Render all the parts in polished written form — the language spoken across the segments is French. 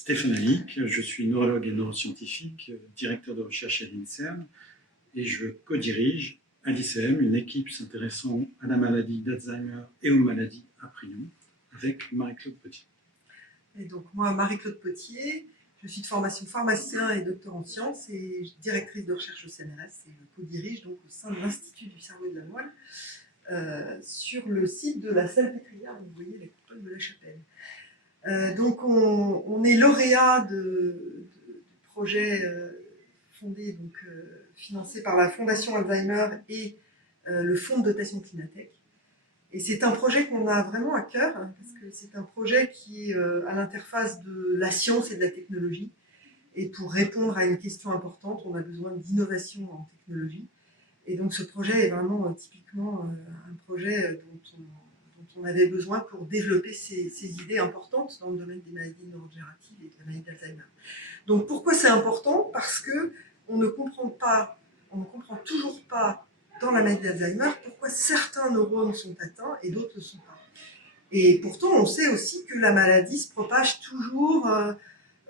Stéphane Alic, je suis neurologue et neuroscientifique, directeur de recherche à l'INSERM, et je co-dirige à l'ICM une équipe s'intéressant à la maladie d'Alzheimer et aux maladies à prions avec Marie-Claude Potier. Et donc moi, Marie-Claude Potier, je suis de formation pharmacien et docteur en sciences et directrice de recherche au CNRS et je co-dirige donc au sein de l'Institut du cerveau et de la moelle sur le site de la Salpêtrière, vous voyez la coupole de la chapelle. Donc on est lauréat du projet fondé, financé par la Fondation Alzheimer et le Fonds de dotation Clinatech. Et c'est un projet qu'on a vraiment à cœur, parce que c'est un projet qui est à l'interface de la science et de la technologie. Et pour répondre à une question importante, on a besoin d'innovation en technologie. Et donc ce projet est vraiment typiquement un projet dont on avait besoin pour développer ces idées importantes dans le domaine des maladies neurodégénératives et de la maladie d'Alzheimer. Donc pourquoi c'est important? Parce qu'on ne comprend toujours pas dans la maladie d'Alzheimer pourquoi certains neurones sont atteints et d'autres ne le sont pas. Et pourtant, on sait aussi que la maladie se propage toujours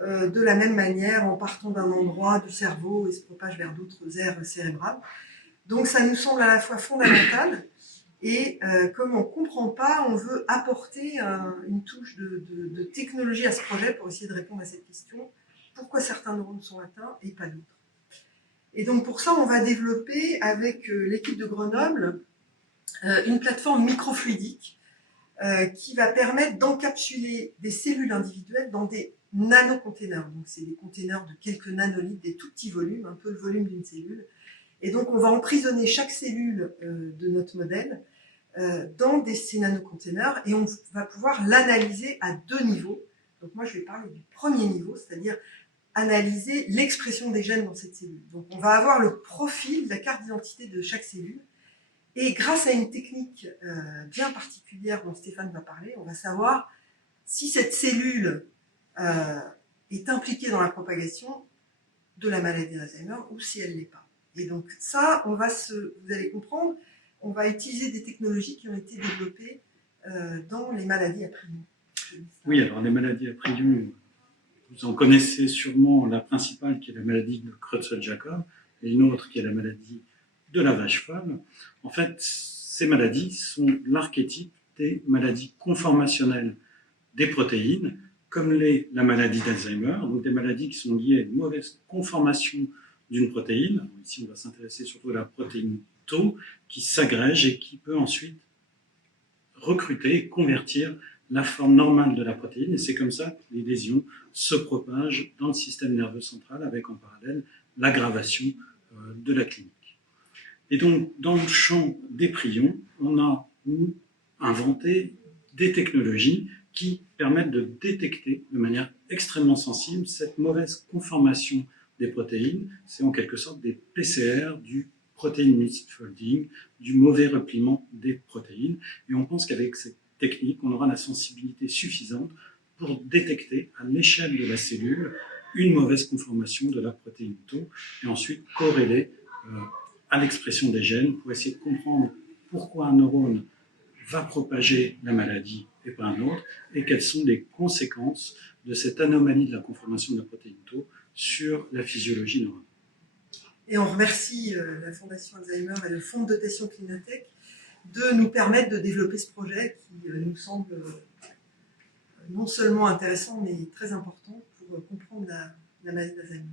de la même manière en partant d'un endroit du cerveau et se propage vers d'autres aires cérébrales. Donc ça nous semble à la fois fondamental et comme on ne comprend pas, on veut apporter une touche de technologie à ce projet pour essayer de répondre à cette question. Pourquoi certains neurones sont atteints et pas d'autres? Et donc pour ça, on va développer avec l'équipe de Grenoble une plateforme microfluidique qui va permettre d'encapsuler des cellules individuelles dans des nanocontainers. Donc c'est des containers de quelques nanolitres, des tout petits volumes, un peu le volume d'une cellule. Et donc on va emprisonner chaque cellule de notre modèle dans ces nanocontainers et on va pouvoir l'analyser à deux niveaux. Donc moi je vais parler du premier niveau, c'est-à-dire analyser l'expression des gènes dans cette cellule. Donc on va avoir le profil, la carte d'identité de chaque cellule. Et grâce à une technique bien particulière dont Stéphane va parler, on va savoir si cette cellule est impliquée dans la propagation de la maladie d'Alzheimer ou si elle ne l'est pas. Et donc ça, vous allez comprendre, on va utiliser des technologies qui ont été développées dans les maladies à prions. Oui, alors les maladies à prions, vous en connaissez sûrement la principale qui est la maladie de Creutzfeldt-Jakob et une autre qui est la maladie de la vache folle. En fait, ces maladies sont l'archétype des maladies conformationnelles des protéines, comme la maladie d'Alzheimer, donc des maladies qui sont liées à une mauvaise conformation d'une protéine. Ici, on va s'intéresser surtout à la protéine Tau, qui s'agrège et qui peut ensuite recruter et convertir la forme normale de la protéine, et c'est comme ça que les lésions se propagent dans le système nerveux central, avec en parallèle l'aggravation de la clinique. Et donc, dans le champ des prions, on a inventé des technologies qui permettent de détecter de manière extrêmement sensible cette mauvaise conformation des protéines. C'est en quelque sorte des PCR du protein misfolding, du mauvais repliement des protéines. Et on pense qu'avec cette technique, on aura la sensibilité suffisante pour détecter à l'échelle de la cellule une mauvaise conformation de la protéine Tau et ensuite corréler à l'expression des gènes pour essayer de comprendre pourquoi un neurone va propager la maladie et pas un autre, et quelles sont les conséquences de cette anomalie de la conformation de la protéine Tau sur la physiologie neurale. Et on remercie la Fondation Alzheimer et le Fonds de dotation Clinatech de nous permettre de développer ce projet qui nous semble non seulement intéressant, mais très important pour comprendre la maladie d'Alzheimer.